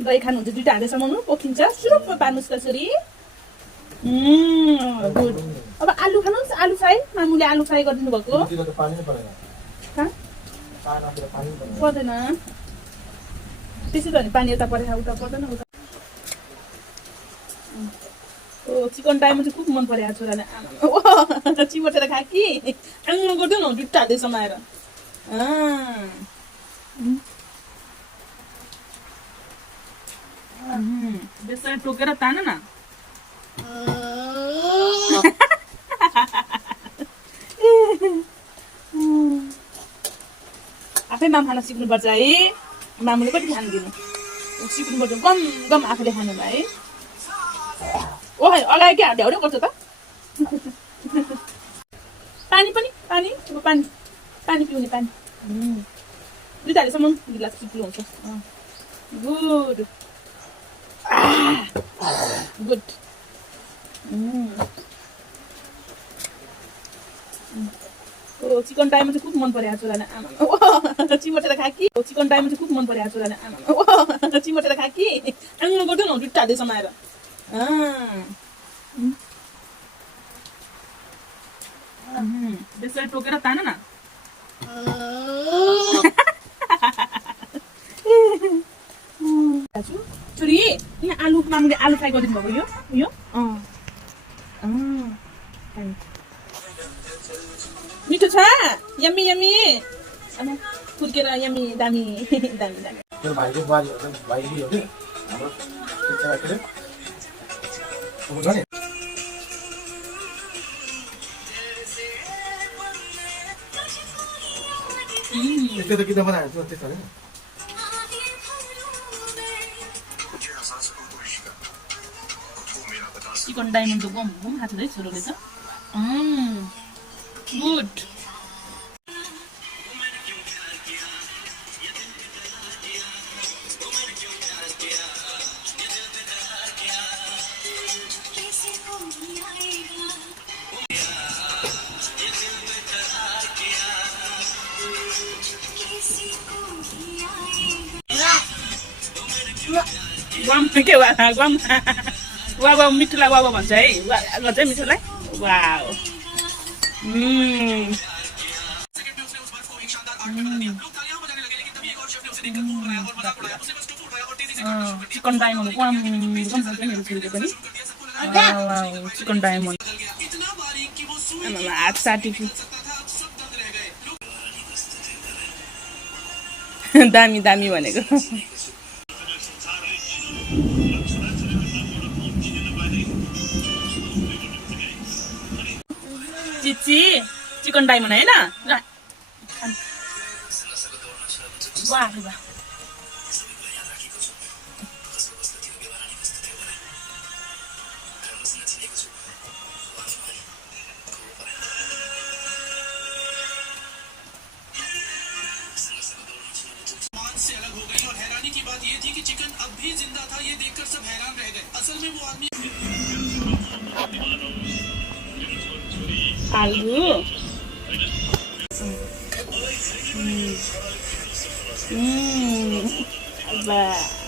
दही खानुहुन्छ दुईटा हालेर समाउनु पोखिन्छ सुरुप्प पार्नुहोस् कसरी गुड अब आलु खानुहोस् आलु फ्राई मामुले आलु फ्राई गरिदिनु भएको पर्दैन त्यसै भने पानी यता परेर उता पर्दैन उता चिकन टाइम चाहिँ खुब मन परेको छोराले चिमटेर खा कि आउनु गर्दैन दुईटा हाल्दै समाएर बेसरी टोकेर तान न आफै माम खान सिक्नुपर्छ है मामुले पनि खानु दिनु सिक्नुपर्छ गम गम आफूले खानुमा है ओहे अगाडि के ढ्याउडै गर्छ त पानी पनि पानी अब पानी पानी पिउने पानी दुईटा हालेसम्म गिलास चिप्लो हुन्छ गुड गुड चिकन टाइम चाहिँ खुब मन परेको छोराले चिमटेर खा कि चिकन टाइम चाहिँ खुब मन परेको छोराले चिमटेर खा कि आउनु गर्दैन दुईटा हाल्दै समाएर बेसरी टोकेर तान न छोरी यहाँ आलु मामुले आलु फ्राई गरिदिनु भएको यो मिठो छ यम्मी यम्मी फुर्केर यम्मी दामी दामी दामी चिकन डायमन्डको गम गम खान्छ है छोरोले त गुड Guam के वाला गुम वावा मिठोलाई वावा भन्छ है गर्छ है मिठोलाई वाउ चिकन डायमन्ड गुम गुम भन्छ नि छोरीले पनि वाउ चिकन डायमन्ड हात साटेको दामी दामी भनेको चिची चिकन डायमन्ड हैन वाह वाह से अलग हो गई और हैरानी की बात ये थी कि चिकन अब भी जिंदा था ये देखकर सब हैरान रह गए असल में वो आदमी आलु वाह